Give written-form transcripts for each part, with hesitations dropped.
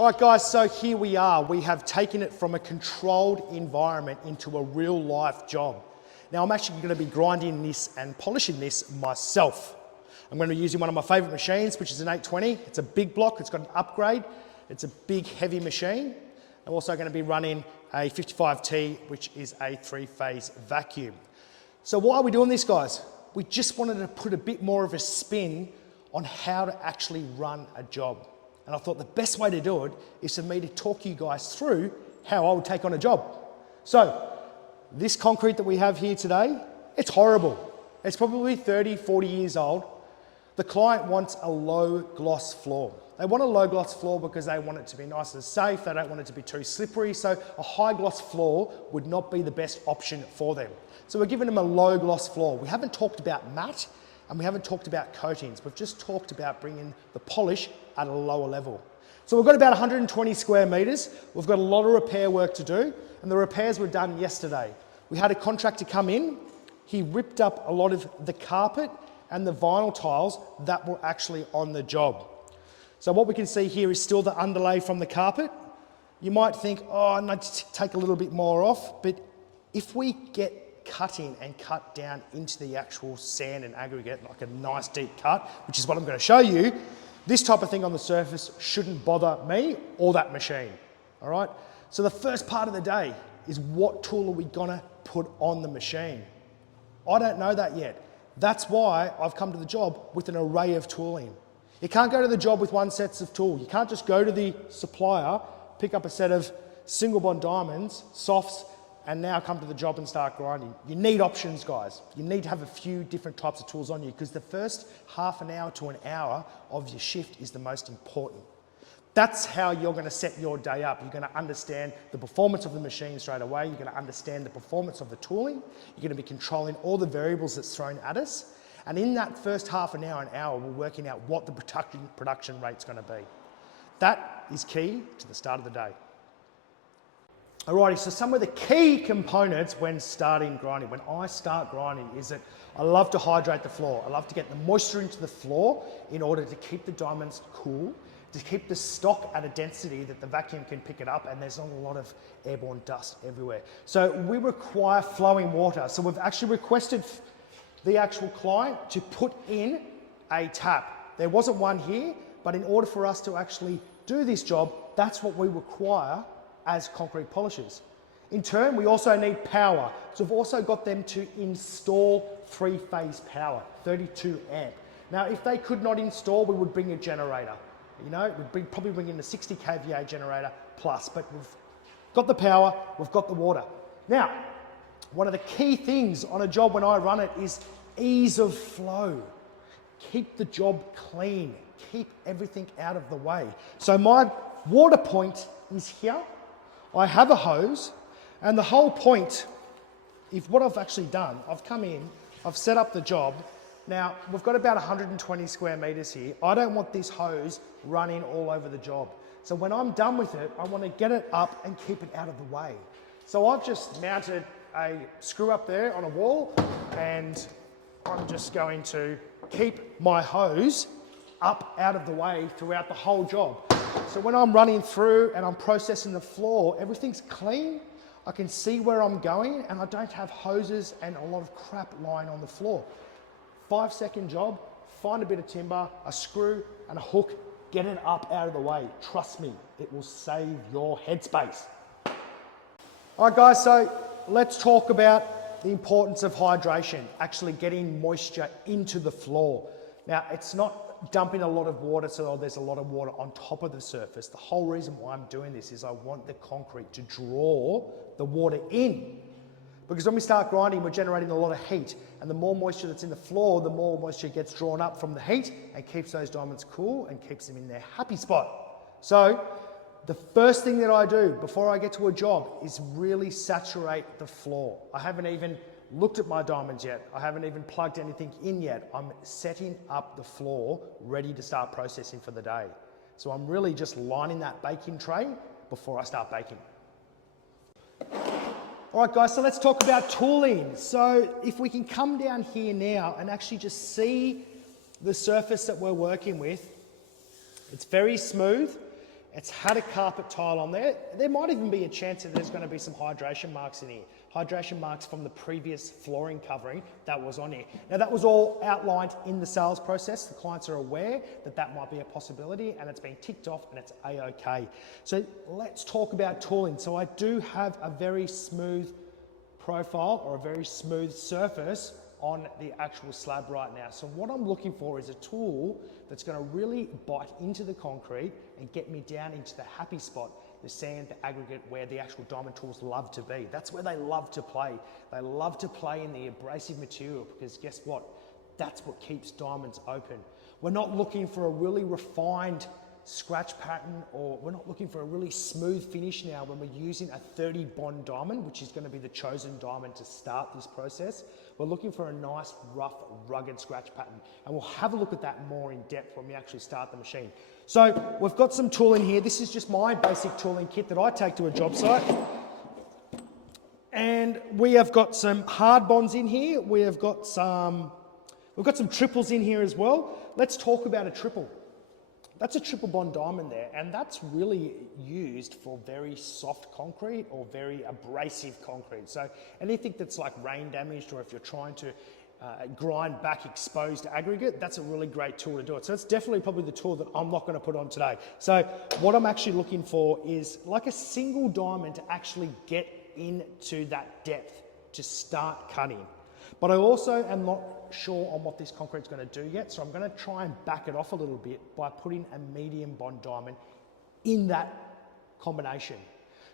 All right, guys, so here we are. We have taken it from a controlled environment into a real life job. Now, I'm actually going to be grinding this and polishing this myself. I'm going to be using one of my favorite machines, which is an 820. It's a big block. It's got an upgrade. It's a big, heavy machine. I'm also going to be running a 55T, which is a 3-phase vacuum. So why are we doing this, guys? We just wanted to put a bit more of a spin on how to actually run a job. And I thought the best way to do it is for me to talk you guys through how I would take on a job. So this concrete that we have here today, it's horrible. It's probably 30, 40 years old. The client wants a low gloss floor. They want a low gloss floor because they want it to be nice and safe. They don't want it to be too slippery. So a high gloss floor would not be the best option for them. So we're giving them a low gloss floor. We haven't talked about matte and we haven't talked about coatings. We've just talked about bringing the polish at a lower level. So we've got about 120 square meters. We've got a lot of repair work to do, and the repairs were done yesterday. We had a contractor come in. He ripped up a lot of the carpet and the vinyl tiles that were actually on the job. So what we can see here is still the underlay from the carpet. You might think, oh, I need to take a little bit more off, but if we get cutting and cut down into the actual sand and aggregate, like a nice deep cut, which is what I'm going to show you, this type of thing on the surface shouldn't bother me or that machine, all right? So the first part of the day is what tool are we gonna put on the machine? I don't know that yet. That's why I've come to the job with an array of tooling. You can't go to the job with one set of tools. You can't just go to the supplier, pick up a set of single bond diamonds, softs, and now come to the job and start grinding. You need options, guys. You need to have a few different types of tools on you because the first half an hour to an hour of your shift is the most important. That's how you're going to set your day up. You're going to understand the performance of the machine straight away. You're going to understand the performance of the tooling. You're going to be controlling all the variables that's thrown at us. And in that first half an hour, we're working out what the production rate's going to be. That is key to the start of the day. Alrighty, so some of the key components when starting grinding, when I start grinding, is that I love to hydrate the floor. I love to get the moisture into the floor in order to keep the diamonds cool, to keep the stock at a density that the vacuum can pick it up and there's not a lot of airborne dust everywhere. So we require flowing water. So we've actually requested the actual client to put in a tap. There wasn't one here, but in order for us to actually do this job, that's what we require as concrete polishers. In turn, we also need power. So we've also got them to install 3-phase power, 32 amp. Now, if they could not install, we would bring a generator. You know, we'd probably bring in a 60 kVA generator plus, but we've got the power, we've got the water. Now, one of the key things on a job when I run it is ease of flow. Keep the job clean, keep everything out of the way. So my water point is here. I have a hose, and the whole point, if what I've actually done, I've come in, I've set up the job. Now, we've got about 120 square meters here. I don't want this hose running all over the job. So when I'm done with it, I want to get it up and keep it out of the way. So I've just mounted a screw up there on a wall, and I'm just going to keep my hose up out of the way throughout the whole job. So when I'm running through and I'm processing the floor, everything's clean. I can see where I'm going and I don't have hoses and a lot of crap lying on the floor. 5-second job, find a bit of timber, a screw and a hook, get it up out of the way. Trust me, it will save your headspace. All right, guys, so let's talk about the importance of hydration, actually getting moisture into the floor. Now, it's not dumping a lot of water so there's a lot of water on top of the surface. The whole reason why I'm doing this is I want the concrete to draw the water in. Because when we start grinding, we're generating a lot of heat, and the more moisture that's in the floor, the more moisture gets drawn up from the heat and keeps those diamonds cool and keeps them in their happy spot. So the first thing that I do before I get to a job is really saturate the floor. I haven't even looked at my diamonds yet. I haven't even plugged anything in yet. I'm setting up the floor ready to start processing for the day. So I'm really just lining that baking tray before I start baking. All right, guys, so let's talk about tooling. So if we can come down here now and actually just see the surface that we're working with, it's very smooth. It's had a carpet tile on there. There might even be a chance that there's going to be some hydration marks in here. Hydration marks from the previous flooring covering that was on here. Now that was all outlined in the sales process. The clients are aware that that might be a possibility and it's been ticked off and it's A-OK. So let's talk about tooling. So I do have a very smooth profile or a very smooth surface on the actual slab right now. So what I'm looking for is a tool that's going to really bite into the concrete and get me down into the happy spot, the sand, the aggregate, where the actual diamond tools love to be. That's where they love to play. They love to play in the abrasive material because guess what? That's what keeps diamonds open. We're not looking for a really refined scratch pattern, or we're not looking for a really smooth finish now when we're using a 30 bond diamond, which is going to be the chosen diamond to start this process. We're looking for a nice, rough, rugged scratch pattern. And we'll have a look at that more in depth when we actually start the machine. So we've got some tooling here. This is just my basic tooling kit that I take to a job site. And we have got some hard bonds in here. We've got some triples in here as well. Let's talk about a triple. That's a triple bond diamond there, and that's really used for very soft concrete or very abrasive concrete. So anything that's like rain damaged, or if you're trying to grind back exposed aggregate, that's a really great tool to do it. So it's definitely probably the tool that I'm not going to put on today. So what I'm actually looking for is like a single diamond to actually get into that depth to start cutting. But I also am not sure on what this concrete's going to do yet, so I'm going to try and back it off a little bit by putting a medium bond diamond in that combination.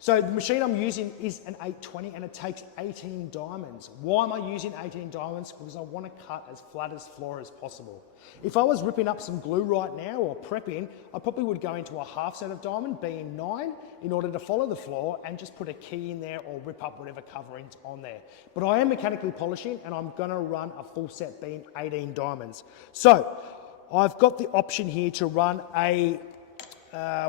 So the machine I'm using is an 820 and it takes 18 diamonds. Why am I using 18 diamonds? Because I want to cut as flat as floor as possible. If I was ripping up some glue right now or prepping, I probably would go into a half set of diamond, being 9, in order to follow the floor and just put a key in there or rip up whatever covering's on there. But I am mechanically polishing and I'm going to run a full set being 18 diamonds. So I've got the option here to run a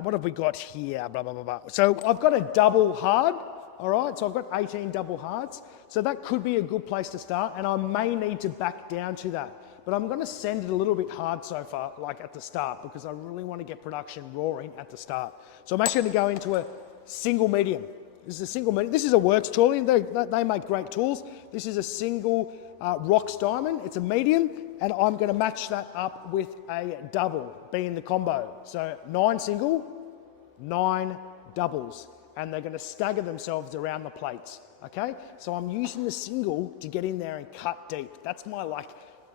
what have we got here? Blah, blah, blah, blah. So I've got a double hard, all right? So I've got 18 double hards. So that could be a good place to start, and I may need to back down to that. But I'm gonna send it a little bit hard so far, like at the start, because I really want to get production roaring at the start. So I'm actually gonna go into a single medium. This is a single medium. This is a Works tooling. They make great tools. This is a single rocks diamond. It's a medium, and I'm going to match that up with a double, being the combo. So 9 single, 9 doubles, and they're going to stagger themselves around the plates, okay? So I'm using the single to get in there and cut deep. That's my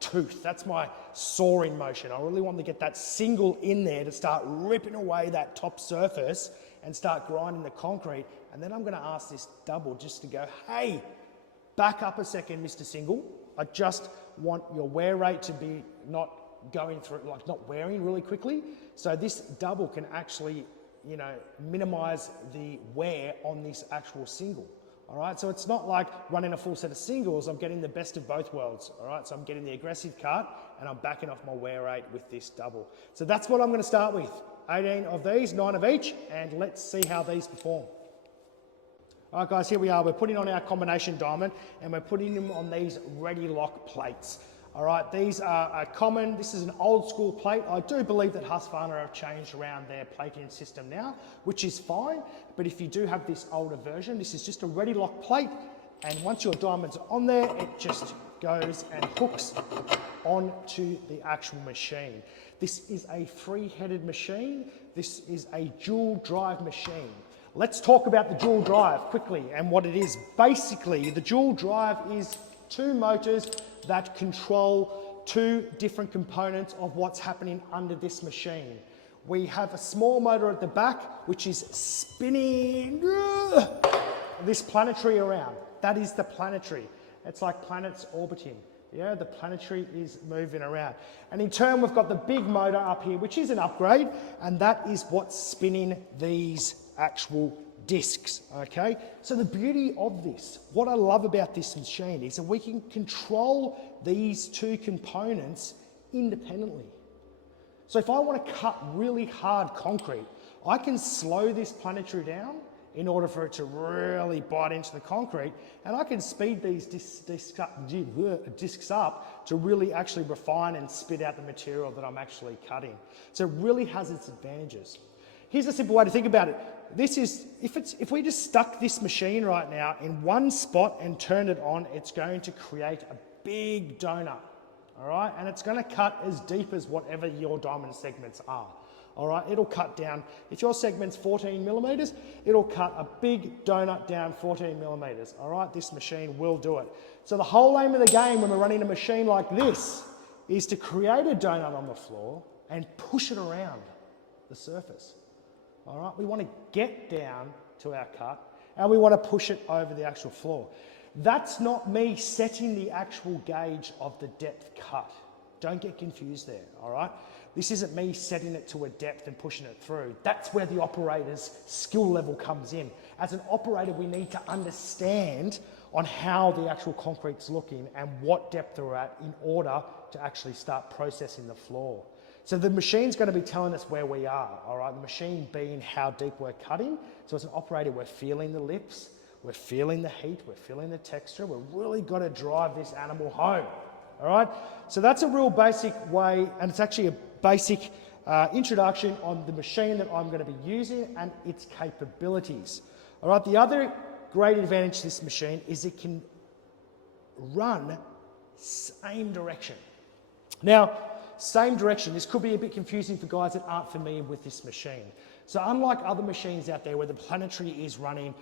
tooth, that's my sawing motion. I really want to get that single in there to start ripping away that top surface and start grinding the concrete. And then I'm going to ask this double just to go, hey, back up a second, Mr. Single. I just want your wear rate to be not going through, like not wearing really quickly. So this double can actually, minimize the wear on this actual single. All right, so it's not like running a full set of singles. I'm getting the best of both worlds. All right, so I'm getting the aggressive cut and I'm backing off my wear rate with this double. So that's what I'm going to start with. 18 of these, 9 of each, and let's see how these perform. All right, guys, here we are. We're putting on our combination diamond and we're putting them on these ready lock plates. All right, these are common. This is an old school plate. I do believe that Husqvarna have changed around their plating system now, which is fine. But if you do have this older version, this is just a ready lock plate. And once your diamond's on there, it just goes and hooks onto the actual machine. This is a three-headed machine. This is a dual drive machine. Let's talk about the dual drive quickly and what it is. Basically, the dual drive is 2 motors that control 2 different components of what's happening under this machine. We have a small motor at the back, which is spinning this planetary around. That is the planetary. It's like planets orbiting. Yeah, the planetary is moving around. And in turn, we've got the big motor up here, which is an upgrade, and that is what's spinning these actual discs, okay? So the beauty of this, what I love about this machine is that we can control these 2 components independently. So if I want to cut really hard concrete, I can slow this planetary down in order for it to really bite into the concrete, and I can speed these discs up to really actually refine and spit out the material that I'm actually cutting. So it really has its advantages. Here's a simple way to think about it. This is, if we just stuck this machine right now in one spot and turned it on, it's going to create a big donut, all right? And it's gonna cut as deep as whatever your diamond segments are, all right? It'll cut down, if your segment's 14 millimeters, it'll cut a big donut down 14 millimeters, all right? This machine will do it. So the whole aim of the game when we're running a machine like this is to create a donut on the floor and push it around the surface. All right, we want to get down to our cut and we want to push it over the actual floor. That's not me setting the actual gauge of the depth cut. Don't get confused there, all right? This isn't me setting it to a depth and pushing it through. That's where the operator's skill level comes in. As an operator, we need to understand on how the actual concrete's looking and what depth they're at in order to actually start processing the floor. So the machine's going to be telling us where we are, all right? The machine being how deep we're cutting. So as an operator, we're feeling the lips, we're feeling the heat, we're feeling the texture. We've really got to drive this animal home, all right? So that's a real basic way, and it's actually a basic introduction on the machine that I'm going to be using and its capabilities. All right, the other great advantage to this machine is it can run same direction. Now, same direction, this could be a bit confusing for guys that aren't familiar with this machine. So unlike other machines out there where the planetary is running,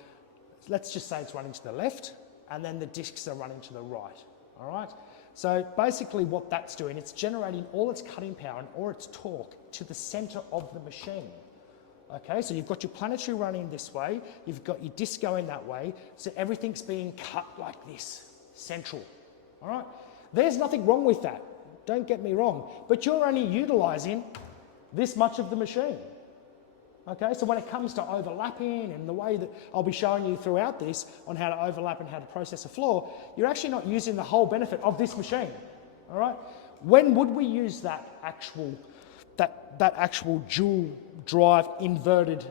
let's just say it's running to the left, and then the discs are running to the right, all right? So basically what that's doing, it's generating all its cutting power and all its torque to the center of the machine. Okay, so you've got your planetary running this way, you've got your disc going that way, so everything's being cut like this, central, all right? There's nothing wrong with that. Don't get me wrong, but you're only utilizing this much of the machine. Okay, so when it comes to overlapping and the way that I'll be showing you throughout this on how to overlap and how to process a floor, you're actually not using the whole benefit of this machine. All right, when would we use that actual dual drive inverted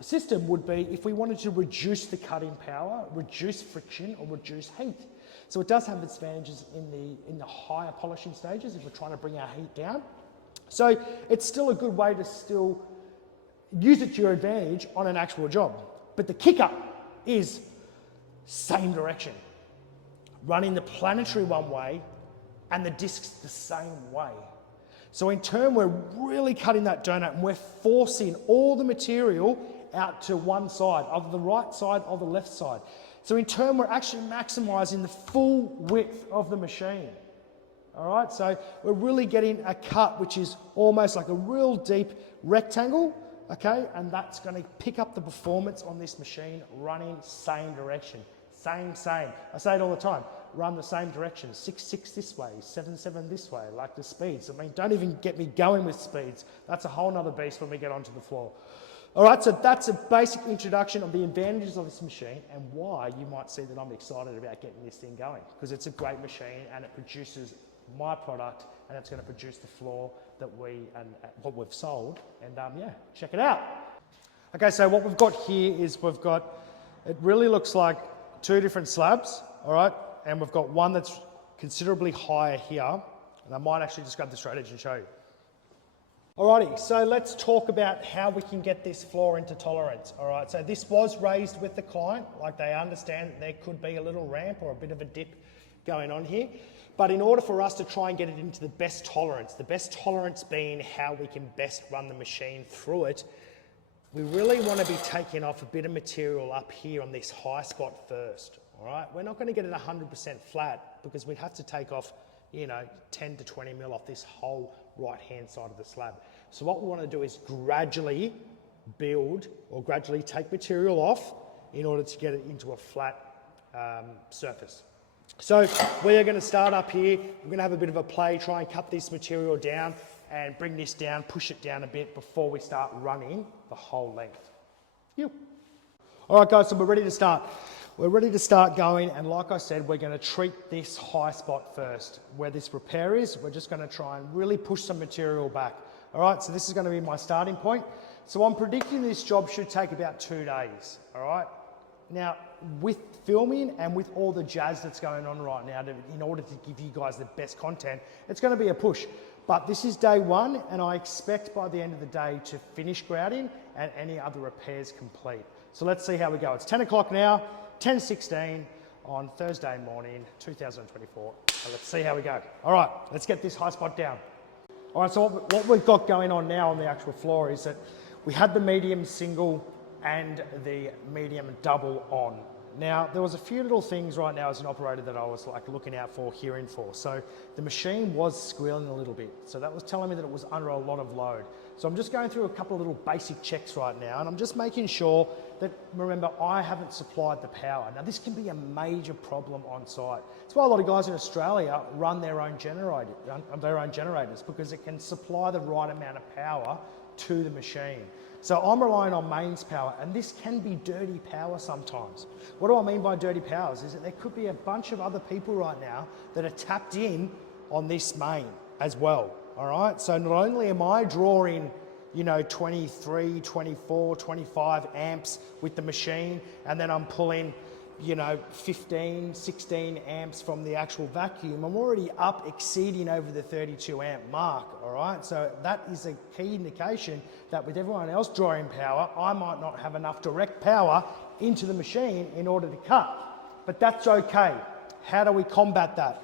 system would be if we wanted to reduce the cutting power, reduce friction, or reduce heat. So it does have its advantages in the higher polishing stages if we're trying to bring our heat down. So it's still a good way to still use it to your advantage on an actual job. But the kicker is same direction. Running the planetary one way and the discs the same way. So in turn, we're really cutting that donut and we're forcing all the material out to one side, either the right side or the left side. So in turn, we're actually maximizing the full width of the machine. All right, so we're really getting a cut which is almost like a real deep rectangle, okay? And that's gonna pick up the performance on this machine running same direction. Same. I say it all the time, run the same direction. 6.6 this way, 7.7 this way, like the speeds. I mean, don't even get me going with speeds. That's a whole nother beast when we get onto the floor. All right, so that's a basic introduction of the advantages of this machine and why you might see that I'm excited about getting this thing going, because it's a great machine and it produces my product and it's going to produce the floor that what we've sold. And yeah, check it out. Okay, so what we've got here is it really looks like two different slabs, all right? And we've got one that's considerably higher here. And I might actually just grab the straight edge and show you. Alrighty, so let's talk about how we can get this floor into tolerance. All right, so this was raised with the client, like they understand that there could be a little ramp or a bit of a dip going on here. But in order for us to try and get it into the best tolerance being how we can best run the machine through it, we really want to be taking off a bit of material up here on this high spot first. All right, we're not going to get it 100% flat because we'd have to take off, 10 to 20 mil off this whole right-hand side of the slab. So what we want to do is gradually build or gradually take material off in order to get it into a flat surface. So we are going to start up here. We're going to have a bit of a play, try and cut this material down and bring this down, push it down a bit before we start running the whole length. All right, guys, so we're ready to start. We're ready to start going, and like I said, we're going to treat this high spot first. Where this repair is, we're just going to try and really push some material back. All right, so this is going to be my starting point. So I'm predicting this job should take about 2 days, all right? Now, with filming and with all the jazz that's going on right now, in order to give you guys the best content, it's going to be a push. But this is day one, and I expect by the end of the day to finish grouting and any other repairs complete. So let's see how we go. It's 10 o'clock now, 10:16 on Thursday morning, 2024. So let's see how we go. All right, let's get this high spot down. All right, so what we've got going on now on the actual floor is that we had the medium single and the medium double on. Now, there was a few little things right now as an operator that I was like looking out for, hearing for. So the machine was squealing a little bit. So that was telling me that it was under a lot of load. So I'm just going through a couple of little basic checks right now, and I'm just making sure that, remember, I haven't supplied the power. Now, this can be a major problem on site. That's why a lot of guys in Australia run their own generators, because it can supply the right amount of power to the machine. So I'm relying on mains power, and this can be dirty power sometimes. What do I mean by dirty powers? Is that there could be a bunch of other people right now that are tapped in on this main as well, all right? So not only am I drawing, 23, 24, 25 amps with the machine, and then I'm pulling, 15, 16 amps from the actual vacuum, I'm already up exceeding over the 32 amp mark, all right? So that is a key indication that with everyone else drawing power, I might not have enough direct power into the machine in order to cut. But that's okay. How do we combat that?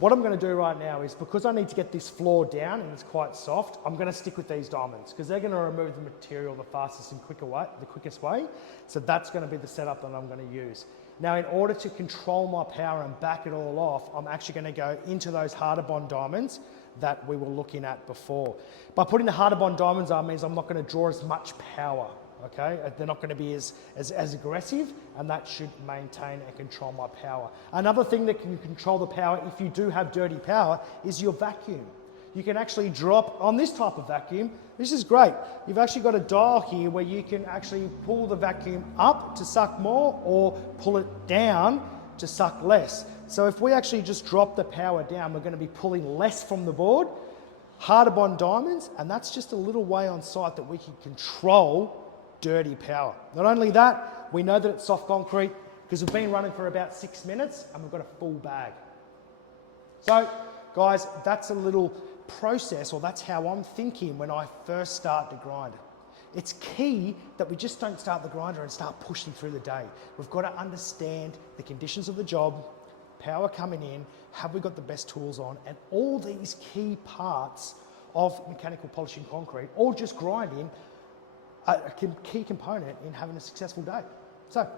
What I'm going to do right now is, because I need to get this floor down and it's quite soft, I'm going to stick with these diamonds because they're going to remove the material the fastest and the quickest way. So that's going to be the setup that I'm going to use. Now, in order to control my power and back it all off, I'm actually going to go into those harder bond diamonds that we were looking at before. By putting the harder bond diamonds on means I'm not going to draw as much power. Okay, they're not going to be as aggressive, and that should maintain and control my power. Another thing that can control the power if you do have dirty power is your vacuum. You can actually drop on this type of vacuum. This is great. You've actually got a dial here where you can actually pull the vacuum up to suck more or pull it down to suck less. So if we actually just drop the power down, we're going to be pulling less from the board, harder bond diamonds, and that's just a little way on site that we can control dirty power. Not only that, we know that it's soft concrete because we've been running for about 6 minutes and we've got a full bag. So guys, that's a little process, or that's how I'm thinking when I first start to grind. It's key that we just don't start the grinder and start pushing through the day. We've got to understand the conditions of the job, power coming in, have we got the best tools on, and all these key parts of mechanical polishing concrete, or just grinding, a key component in having a successful day. So,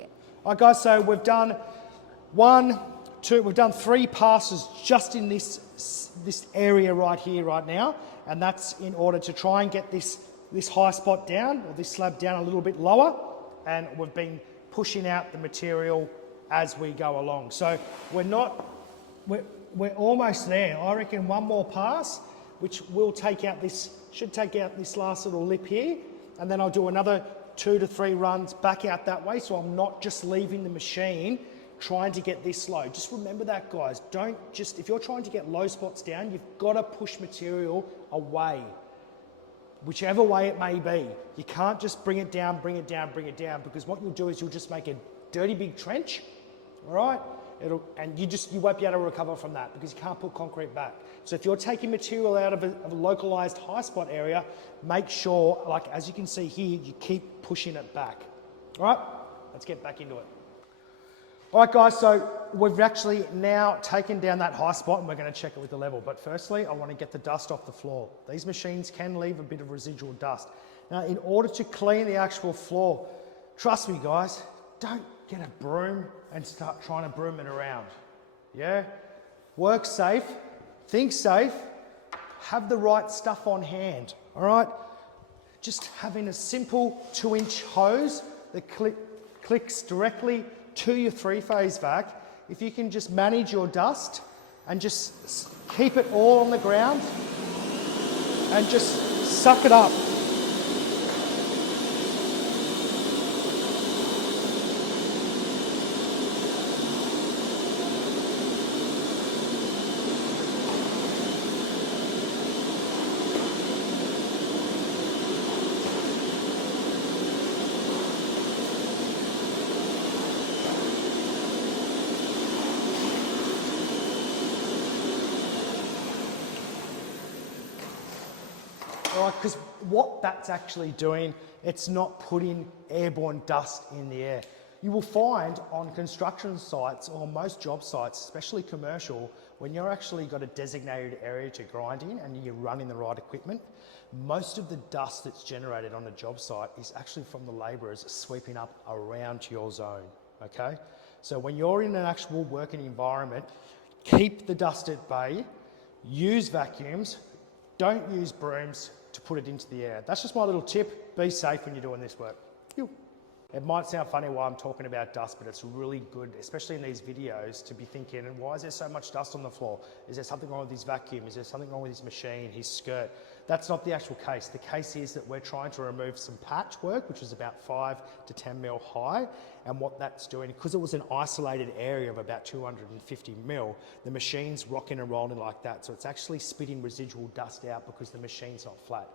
all right guys, so we've done we've done 3 passes just in this area right here, right now, and that's in order to try and get this high spot down, or this slab down a little bit lower, and we've been pushing out the material as we go along. So we're almost there. I reckon one more pass, which will should take out this last little lip here, and then I'll do another 2 to 3 runs back out that way, so I'm not just leaving the machine trying to get this low. Just remember that, guys. If you're trying to get low spots down, you've got to push material away, whichever way it may be. You can't just bring it down, because what you'll do is you'll just make a dirty big trench, all right? And you won't be able to recover from that because you can't put concrete back. So if you're taking material out of a localized high spot area, make sure, like as you can see here, you keep pushing it back. All right, let's get back into it. All right guys, so we've actually now taken down that high spot and we're going to check it with the level. But firstly, I want to get the dust off the floor. These machines can leave a bit of residual dust. Now, in order to clean the actual floor, trust me guys, don't get a broom and start trying to broom it around. Yeah? Work safe, think safe, have the right stuff on hand, all right? Just having a simple 2-inch hose that clicks directly to your 3-phase vac. If you can just manage your dust and just keep it all on the ground and just suck it up. right? Because what that's actually doing, it's not putting airborne dust in the air. You will find on construction sites or most job sites, especially commercial, when you're actually got a designated area to grind in and you're running the right equipment, most of the dust that's generated on a job site is actually from the labourers sweeping up around your zone, okay? So when you're in an actual working environment, keep the dust at bay, use vacuums, don't use brooms to put it into the air. That's just my little tip. Be safe when you're doing this work. Phew. It might sound funny while I'm talking about dust, but it's really good, especially in these videos, to be thinking, why is there so much dust on the floor? Is there something wrong with his vacuum? Is there something wrong with his machine, his skirt? That's not the actual case. The case is that we're trying to remove some patchwork, which is about 5 to 10 mil high. And what that's doing, because it was an isolated area of about 250 mil, the machine's rocking and rolling like that. So it's actually spitting residual dust out because the machine's not flat.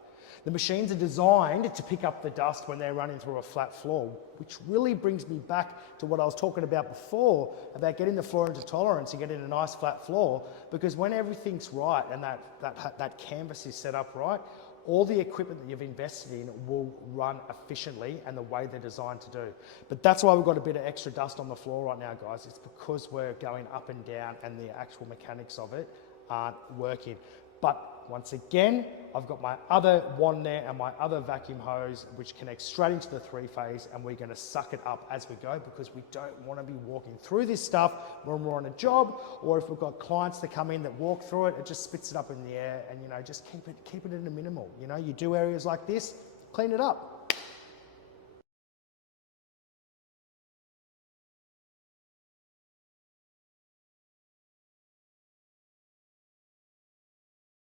The machines are designed to pick up the dust when they're running through a flat floor, which really brings me back to what I was talking about before, about getting the floor into tolerance and getting a nice flat floor, because when everything's right and that canvas is set up right, all the equipment that you've invested in will run efficiently and the way they're designed to do. But that's why we've got a bit of extra dust on the floor right now, guys. It's because we're going up and down and the actual mechanics of it aren't working. But once again, I've got my other wand there and my other vacuum hose, which connects straight into the 3-phase, and we're going to suck it up as we go, because we don't want to be walking through this stuff when we're on a job, or if we've got clients that come in that walk through it, it just spits it up in the air. And just keep it in a minimal. You do areas like this, clean it up.